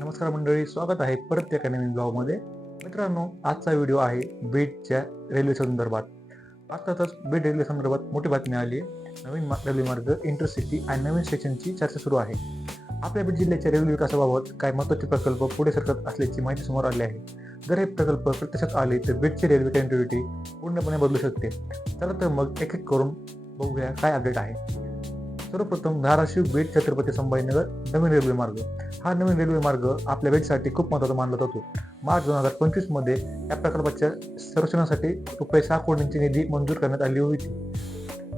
नमस्कार मंडळी, स्वागत आहे परत एका नवीन ब्लॉगमध्ये. मित्रांनो, आजचा व्हिडिओ आहे बीडच्या रेल्वे संदर्भात. अर्थातच बीड रेल्वे संदर्भात मोठी बातमी आली आहे. नवीन रेल्वे मार्ग, इंटरसिटी आणि नवीन स्टेशनची चर्चा सुरू आहे. आपल्या बीड जिल्ह्याच्या रेल्वे विकासाबाबत काही महत्त्वाचे प्रकल्प पुढे सरकत असल्याची माहिती समोर आली आहे. जर हे प्रकल्प प्रत्यक्षात आले तर बीडची रेल्वे कनेक्टिव्हिटी पूर्णपणे बदलू शकते. चला तर मग एक एक करून बघूया काय अपडेट आहे. सर्वप्रथम धाराशिव बीड छत्रपती संभाजीनगर नवीन रेल्वे मार्ग. हा नवीन रेल्वे मार्ग आपल्या बीडसाठी खूप महत्त्वाचा मानला जातो. मार्च 2025 मध्ये या प्रकल्पाच्या संरक्षणासाठी ₹6 कोटींची निधी मंजूर करण्यात आली होती.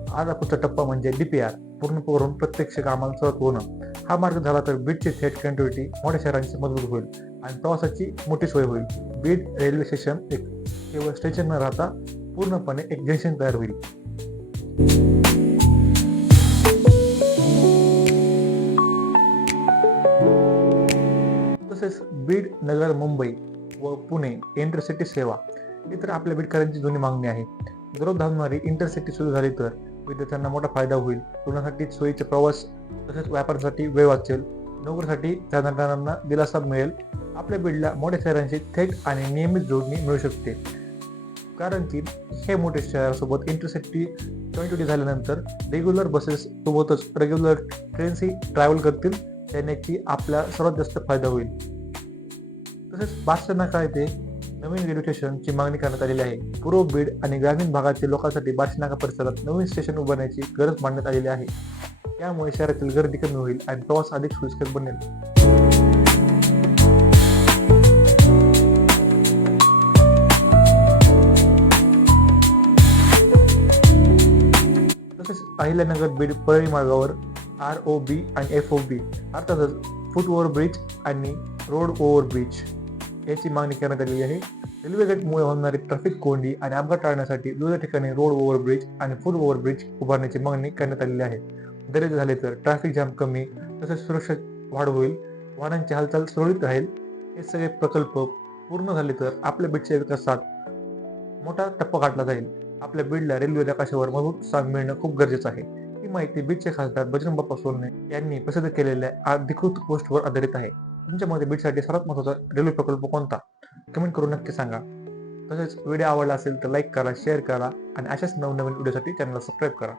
आता पुढचा टप्पा म्हणजे DPR पूर्ण करून प्रत्यक्ष कामाला सुरुवात होणं. हा मार्ग झाला तर बीडची थेट कनेक्टिव्हिटी मोठ्या शहरांची मजबूत होईल आणि प्रवासाची मोठी सोय होईल. बीड रेल्वे स्टेशन एक केवळ स्टेशन न राहता पूर्णपणे एक जंक्शन तयार होईल. तसेच बीड, नगर, मुंबई व पुणे इंटरसिटी सेवा ही तर आपल्या बीडकरांची जुनी मागणी आहे. दररोज धावणारी इंटरसिटी सुरू झाली तर विद्यार्थ्यांना मोठा फायदा होईल. तरुणांसाठी सोयीचे प्रवास, तसेच व्यापारासाठी वेळ वाचेल, नोकरीसाठी जाणाऱ्यांना दिलासा मिळेल. आपल्या बीडला मोठ्या शहरांची थेट आणि नियमित जोडणी मिळू शकते, कारण की हे मोठे शहरासोबत इंटरसिटी कनेक्टिव्हिटी झाल्यानंतर रेग्युलर बसेस सोबतच रेग्युलर ट्रेन्सही ट्रॅव्हल करतील, त्याने आपला सर्वात जास्त फायदा होईल. तसेच बार्शीनाका येथे नवीन रेल्वे स्टेशनची मागणी करण्यात आलेली आहे. पूर्व बीड आणि ग्रामीण भागातील लोकांसाठी बार्शीनाका परिसरात नवीन स्टेशन उभारण्याची गरज मांडण्यात आलेली आहे. यामुळे शहरातील गर्दी कमी होईल आणि प्रवास अधिक सोयीस्कर बनेल. तसेच अहिल्यानगर बीड परळी मार्गावर ROB आणि FOB अर्थातच फूट ओव्हर ब्रिज आणि रोड ओव्हर ब्रिज याची मागणी करण्यात आलेली आहे. रेल्वे गेटमुळे होणारी ट्रॅफिक कोंडी आणि अपघात टाळण्यासाठी विविध ठिकाणी रोड ओव्हर ब्रिज आणि फूट ओव्हर ब्रिज उभारण्याची मागणी करण्यात आलेली आहे. जर हे झाले तर ट्रॅफिक जाम कमी, तसेच सुरक्षा वाढ होईल, वाहनांची हालचाल सुरळीत राहील. हे सगळे प्रकल्प पूर्ण झाले तर आपल्या बीडच्या विकासात मोठा टप्पा गाठला जाईल. आपल्या बीडला रेल्वे नकाशावर मजबूत स्थान मिळणं खूप गरजेचं आहे. ही माहिती बीडचे खासदार बजरंग बाप्पा सोनवणे यांनी प्रसिद्ध केलेल्या अधिकृत पोस्टवर आधारित आहे. तुमच्या मध्ये बीडसाठी सर्वात महत्त्वाचा रेल्वे प्रकल्प कोणता? कमेंट करून नक्की सांगा. तसेच व्हिडिओ आवडला असेल तर लाईक करा, शेअर करा आणि अशाच नवनवीन व्हिडिओसाठी चॅनलला सबस्क्राईब करा.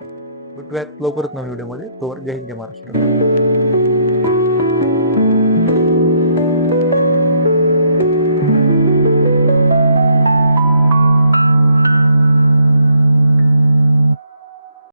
भेटूयात लवकरच नवीन व्हिडिओमध्ये. तोवर जय हिंद, जय महाराष्ट्र.